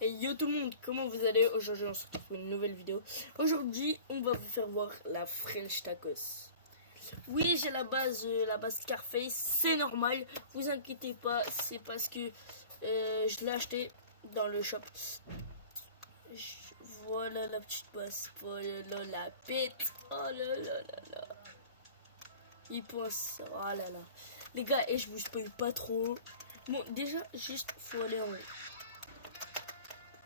Hey yo tout le monde, comment vous allez? Aujourd'hui on se retrouve pour une nouvelle vidéo. Aujourd'hui on va vous faire voir la French Tacos. Oui, j'ai la base Scarface, c'est normal, vous inquiétez pas, c'est parce que je l'ai acheté dans le shop. Voilà la petite base, oh là là, la pète, oh là là là là. Il pense, oh là là. Les gars, et je vous spoil pas trop. Bon, déjà, juste faut aller en haut.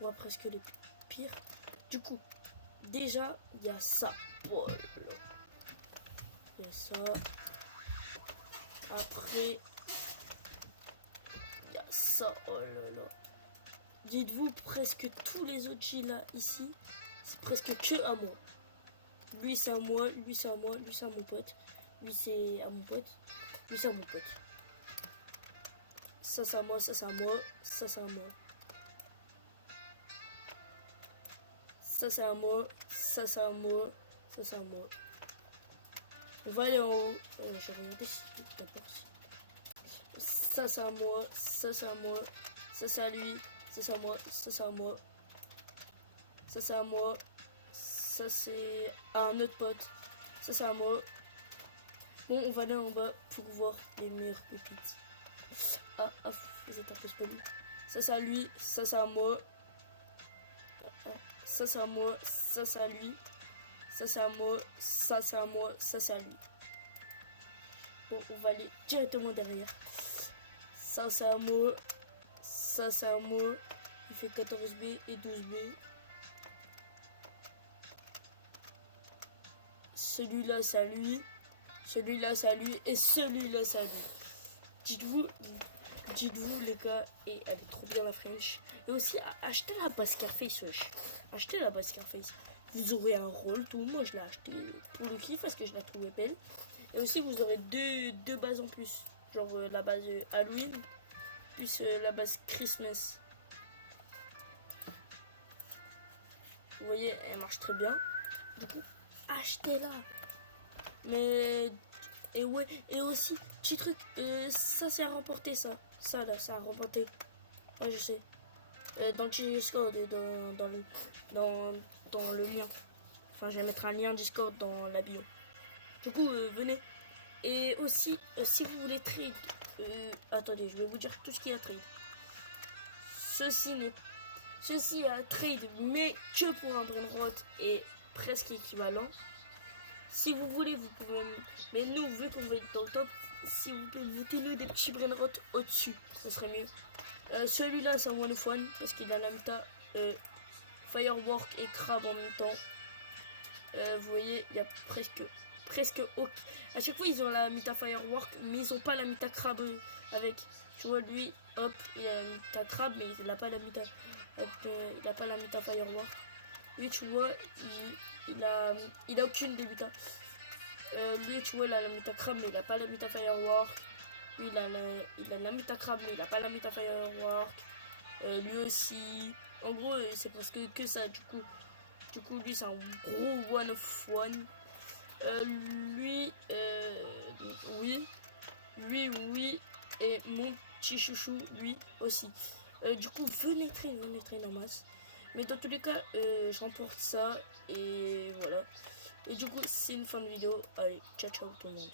On voit presque les pires. Du coup, déjà, il y a ça. Oh là là. Il y a ça. Après, il y a ça. Oh là là. Dites-vous, presque tous les autres là ici, c'est presque que à moi. Lui, c'est à moi. Lui, c'est à moi. Lui, c'est à mon pote. Lui, c'est à mon pote. Lui, c'est à mon pote. Ça, c'est à moi. Ça, c'est à moi. Ça, c'est à moi. Ça c'est à moi, ça c'est à moi, ça c'est à moi. On va aller en haut. Je vais regarder si d'abord si. Ça c'est à moi, ça c'est à moi, ça c'est à lui, ça c'est à moi, ça c'est à moi. Ça c'est à moi, ça c'est à un autre pote, ça c'est à moi. Bon, on va aller en bas pour voir les meilleures pépites. Ah, vous êtes un peu spoilés. Ça c'est à lui, ça c'est à moi. Ça c'est à moi, ça c'est à lui, ça c'est à moi, ça c'est à moi, ça c'est à lui. Bon, on va aller directement derrière. Ça c'est à moi, ça c'est à moi. Il fait 14B et 12B. Celui-là c'est à lui, celui-là c'est à lui et celui-là c'est à lui. Dites-vous les gars, et elle est trop bien la French. Et aussi achetez la base Scarface, wesh. Achetez la base Scarface. Vous aurez un rôle, tout. Moi je l'ai acheté pour le kiff parce que je la trouvais belle. Et aussi vous aurez deux bases en plus. Genre la base Halloween, plus la base Christmas. Vous voyez, elle marche très bien. Du coup, achetez-la. Mais et ouais, et aussi, petit truc, ça c'est à remporter ça. Ça là, ça a remporté. Ouais, je sais. Dans le Discord, dans le lien. Enfin, je vais mettre un lien Discord dans la bio. Du coup, venez. Et aussi, si vous voulez trade, attendez, je vais vous dire tout ce qu'il y a trade. Ceci est un trade, mais que pour un brainrot et presque équivalent. Si vous voulez, vous pouvez. Mais nous, vu qu'on va être dans le top, s'il vous plaît, mettez-le des petits brainrot au-dessus. Ça serait mieux. Celui-là, c'est un one of one parce qu'il a la méta Firework et Crab en même temps. Vous voyez, il y a presque aucun. À chaque fois, ils ont la méta Firework, mais ils ont pas la méta Crab avec. Tu vois, lui, hop, il a la méta Crab, mais il n'a pas la méta. Il a pas la méta Firework. Lui, tu vois, il a aucune des méta. Lui, tu vois, il a la méta Crab, mais il a pas la méta Firework. Lui, il a la méta Crab, mais il a pas la méta Firework. Lui aussi. En gros, c'est presque que ça. Du coup, lui, c'est un gros one of one. Lui, oui. Lui, oui. Et mon petit chouchou, lui aussi. Du coup, venez traîner en masse. Mais dans tous les cas, je remporte ça. Et voilà. Et du coup, c'est une fin de vidéo. Allez, ciao, ciao tout le monde.